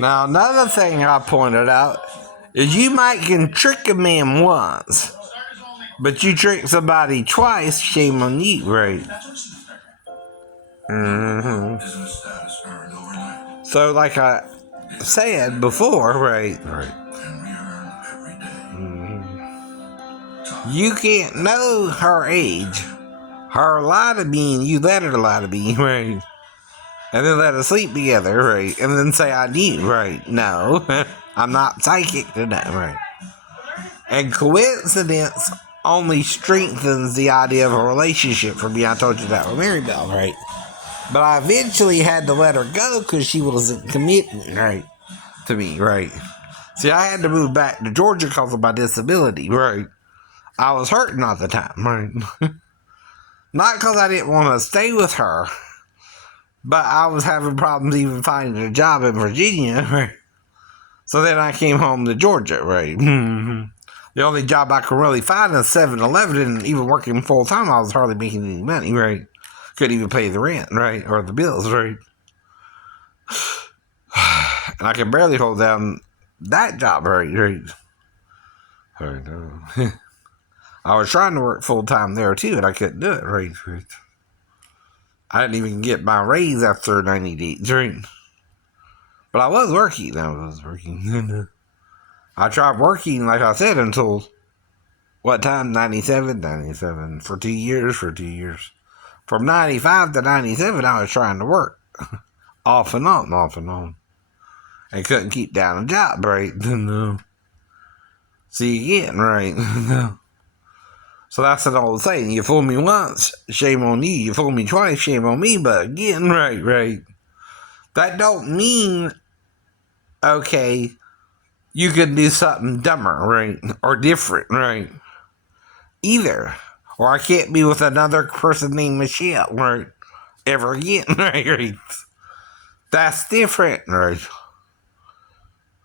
Now, another thing I pointed out is you might can trick a man once, but you trick somebody twice, shame on you, right? Mm-hmm. So, like I said before, right? You can't know her age. Her lie to me and you let her lie to me, right? And then let us sleep together, right? And then say I knew, right? No, I'm not psychic to know, right? And coincidence only strengthens the idea of a relationship for me. I told you that with Mary Bell, right? But I eventually had to let her go because she wasn't committing, right, to me, right? See, I had to move back to Georgia because of my disability, right? I was hurting all the time, right? Not because I didn't want to stay with her, but I was having problems even finding a job in Virginia, right? So then I came home to Georgia, right? The only job I could really find is 7-Eleven, and even working full time, I was hardly making any money, right? Couldn't even pay the rent, right? Or the bills, right? And I could barely hold down that job, right? I know. I was trying to work full time there too, and I couldn't do it, right? I didn't even get my raise after 90 days, right? But I was working. I tried working, like I said, until what time? 97 for 2 years. From 95 to 97, I was trying to work. off and on. And couldn't keep down a job, right? No. See again, right? No. So that's an old saying. You fool me once, shame on you. You fool me twice, shame on me. But again, right. That don't mean, okay, you could do something dumber, right? Or different, right? Either. Or I can't be with another person named Michelle, right? Ever again, right? That's different, right?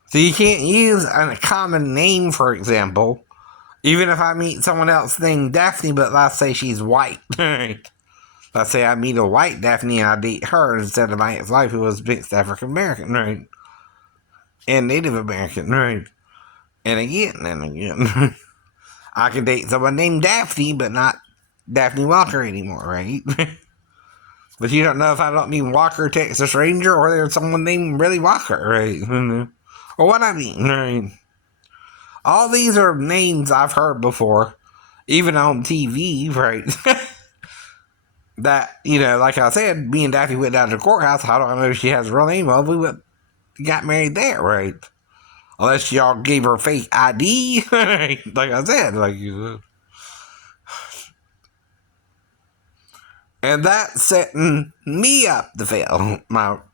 So you can't use a common name, for example, even if I meet someone else named Daphne, but let's say she's white, right? Let's say I meet a white Daphne and I date her instead of my ex-wife who was mixed African American, right? And Native American, right? And again. I can date someone named Daphne, but not Daphne Walker anymore, right? But you don't know if I don't mean Walker, Texas Ranger, or there's someone named really Walker, right? Or what I mean, right? All these are names I've heard before, even on TV, right? That, like I said, me and Daphne went down to the courthouse. I don't know if she has a real name of. We got married there, right? Unless y'all gave her fake ID, right? Like I said, and that's setting me up to fail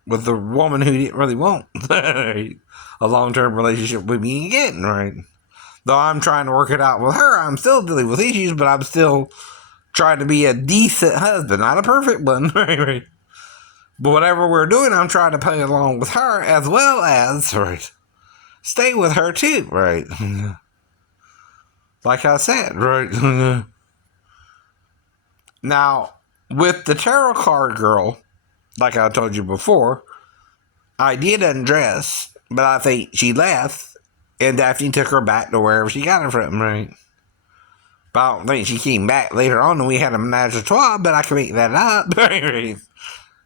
with the woman who didn't really want a long-term relationship with me again, right? Though I'm trying to work it out with her, I'm still dealing with issues, but I'm still trying to be a decent husband, not a perfect one, right? But whatever we're doing, I'm trying to play along with her as well as, right, stay with her too, right? Like I said, right? Now, with the tarot card girl, like I told you before, I did undress, but I think she left, and Daphne took her back to wherever she got her from, right? But I don't think she came back later on, and we had a menage a trois, but I can make that up, right?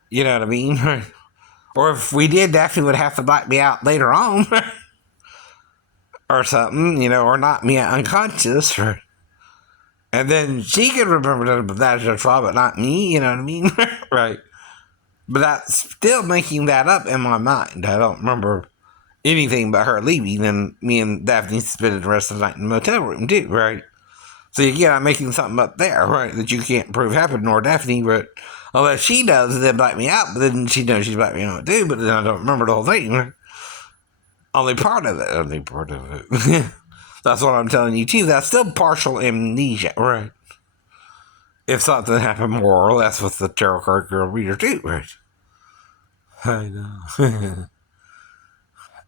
You know what I mean? Or if we did, Daphne would have to knock me out later on, or something, or knock me out unconscious, right? And then she could remember the menage a trois, but not me, you know what I mean? Right. But that's still making that up in my mind. I don't remember anything but her leaving and me and Daphne spending the rest of the night in the motel room too, right? So again, I'm making something up there, right, that you can't prove happened, nor Daphne, but unless she does, then black me out, but then she knows she's black me out too, but then I don't remember the whole thing, right? Only part of it. That's what I'm telling you too. That's still partial amnesia, right? If something happened more or less with the tarot card girl reader too, right? I know.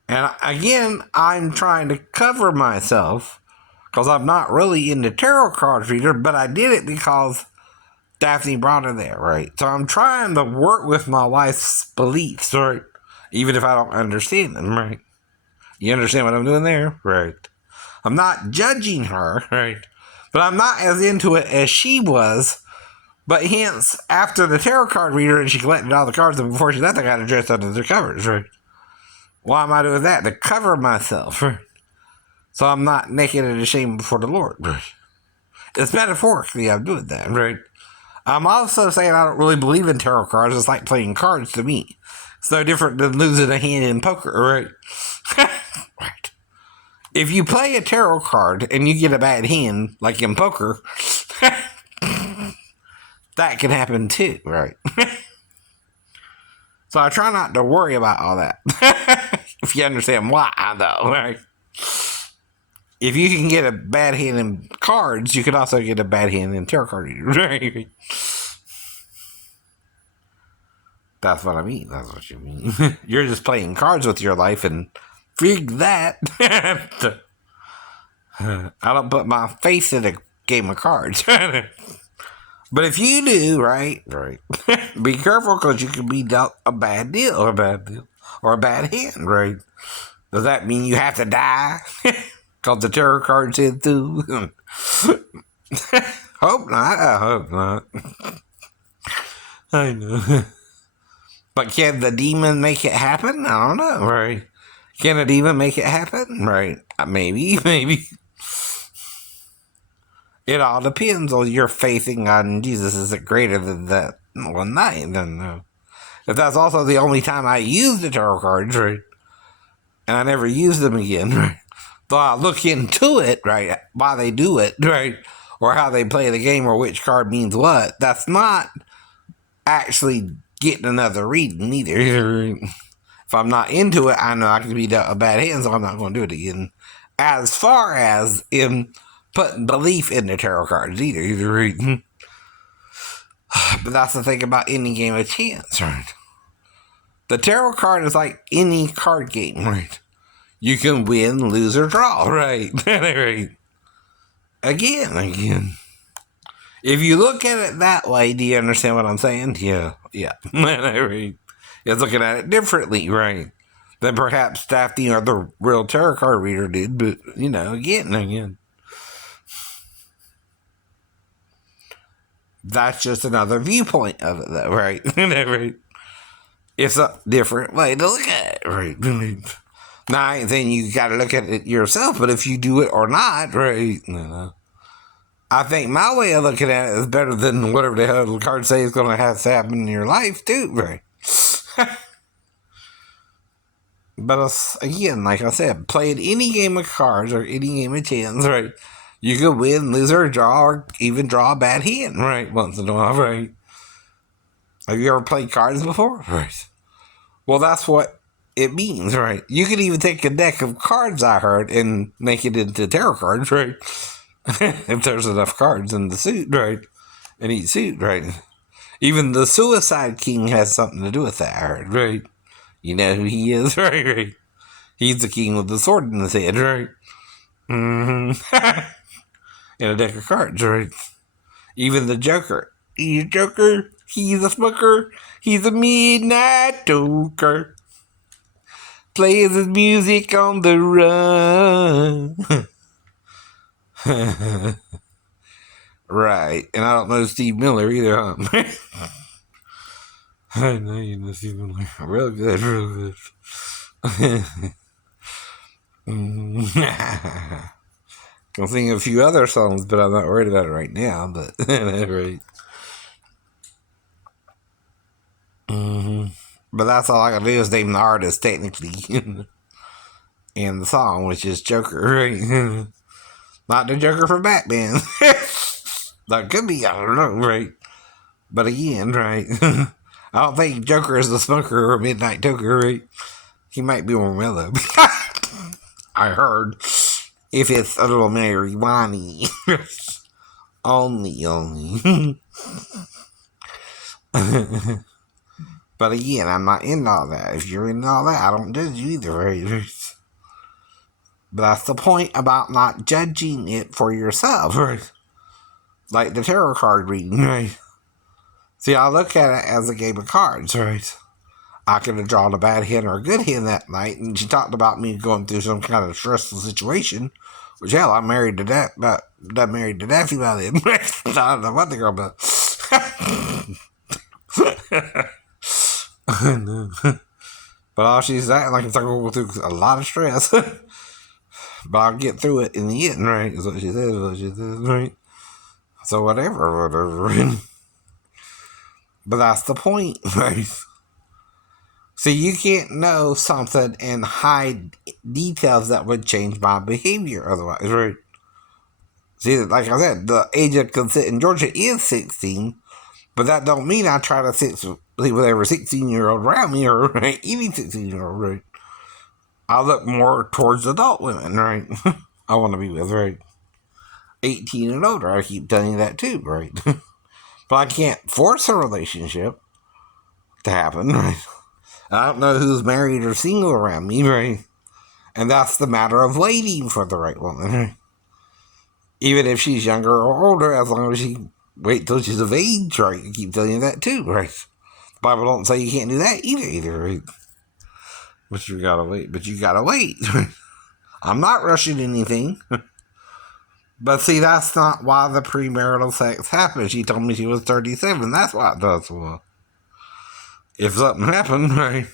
And again, I'm trying to cover myself because I'm not really into tarot card reader, but I did it because Daphne brought her there, right? So I'm trying to work with my wife's beliefs, right? even if I don't understand them, right? You understand what I'm doing there? Right. I'm not judging her, right? But I'm not as into it as she was. But hence, after the tarot card reader and she collected all the cards, and before she left, I got her dressed under the covers, right? Why am I doing that? To cover myself, right? So I'm not naked and ashamed before the Lord, right? It's metaphorically I'm doing that, right? I'm also saying I don't really believe in tarot cards. It's like playing cards to me. It's no different than losing a hand in poker, right? Right. If you play a tarot card and you get a bad hand, like in poker, that can happen too, right? So I try not to worry about all that. If you understand why, though, right? If you can get a bad hand in cards, you can also get a bad hand in tarot card readers, right? That's what I mean. That's what you mean. You're just playing cards with your life, and fig that. I don't put my face in a game of cards. But if you do, right, be careful because you could be dealt a bad deal, or a bad hand, right? Does that mean you have to die? Because the tarot card said through? Hope not. I hope not. I know. But can the demon make it happen? I don't know, right? Can a demon make it happen? Right. Maybe. It all depends on your faith in God and Jesus. Is it greater than that one night? Then no. If that's also the only time I use the tarot cards, right? And I never use them again, right? So I look into it, right? Why they do it, right? Or how they play the game, or which card means what. That's not actually getting another reading either. If I'm not into it, I know I can be dealt a bad hand, so I'm not going to do it again. As far as in putting belief in the tarot cards either. But that's the thing about any game of chance, right? The tarot card is like any card game, right? You can win, lose, or draw, right? Right. Again. If you look at it that way, do you understand what I'm saying? Yeah. Right. It's looking at it differently, right? Than perhaps Daphne or the real tarot card reader did, but, again. That's just another viewpoint of it, though, right? Right. It's a different way to look at it, right? Now, I ain't saying you got to look at it yourself, but if you do it or not, right? I think my way of looking at it is better than whatever the hell the cards say is going to have to happen in your life, too, right? But again, like I said, playing any game of cards or any game of chance, right? You could win, lose, or draw, or even draw a bad hand, right? Once in a while, right? Have you ever played cards before? Right. Well, that's what it means, right? You could even take a deck of cards, I heard, and make it into tarot cards, right? If there's enough cards in the suit, right? In each suit, right? Even the Suicide King has something to do with that, I heard, right? You know who he is, right? He's the king with the sword in his head, right? Mm-hmm. In a deck of cards, right? Even the Joker. He's a Joker. He's a smoker. He's a midnight toker. Plays his music on the run. Right. And I don't know Steve Miller either, huh? I know you know Steve Miller. Real good. I'll sing a few other songs, but I'm not worried about it right now. But right. But that's all I can do is name the artist technically, and the song, which is Joker, right? Not the Joker from Batman. That could be, I don't know, right? But again, right? I don't think Joker is the smoker or Midnight Toker, right? He might be more mellow. I heard. If it's a little marijuana. only. But again, I'm not into all that. If you're into all that, I don't judge you either, right? But that's the point about not judging it for yourself, right? Like the tarot card reading, right? See, I look at it as a game of cards, right? I could have drawn a bad hand or a good hand that night, and she talked about me going through some kind of stressful situation. Which, hell, I'm married to that, but I'm married to Daffy by then. I don't know what the girl, but but all she's acting like it's like going through a lot of stress. But I'll get through it in the end, right? Is what she says, right? So whatever. But that's the point, right? So you can't know something and hide details that would change my behavior otherwise, right? See, like I said, the age of consent in Georgia is 16, but that don't mean I try to sleep with every 16-year-old around me or any 16-year-old, right? I look more towards adult women, right? I want to be with, right? 18 and older, I keep telling you that too, right? But I can't force a relationship to happen, right? I don't know who's married or single around me, right? And that's the matter of waiting for the right woman, right? Even if she's younger or older, as long as she wait till she's of age, right? I keep telling you that too, right? The Bible don't say you can't do that either, right? But you gotta wait. I'm not rushing anything. But see, that's not why the premarital sex happened. She told me she was 37. That's why it does. Well, if something happened, right?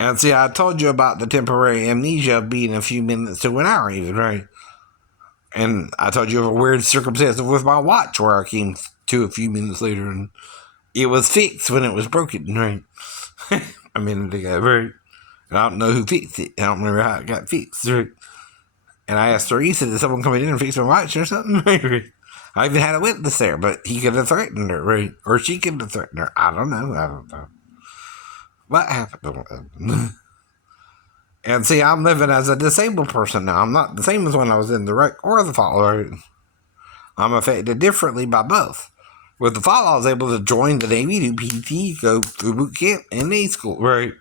And see, I told you about the temporary amnesia being a few minutes to an hour even, right? And I told you of a weird circumstance with my watch where I came to a few minutes later and it was fixed when it was broken, right? A minute ago, right? And I don't know who fixed it. I don't remember how it got fixed, right? And I asked Teresa, did someone come in and fix my watch or something? Right? I even had a witness there, but he could have threatened her, right? Or she could have threatened her. I don't know. What happened? And see, I'm living as a disabled person now. I'm not the same as when I was in the wreck or the fall, right? I'm affected differently by both. With the fall, I was able to join the Navy, do PT, go through boot camp and A school, right?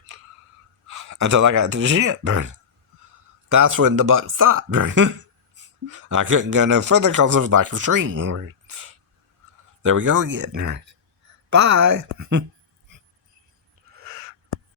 Until I got to the ship, right? That's when the buck stopped, right? I couldn't go no further because of lack of training, right? There we go again, right? Bye.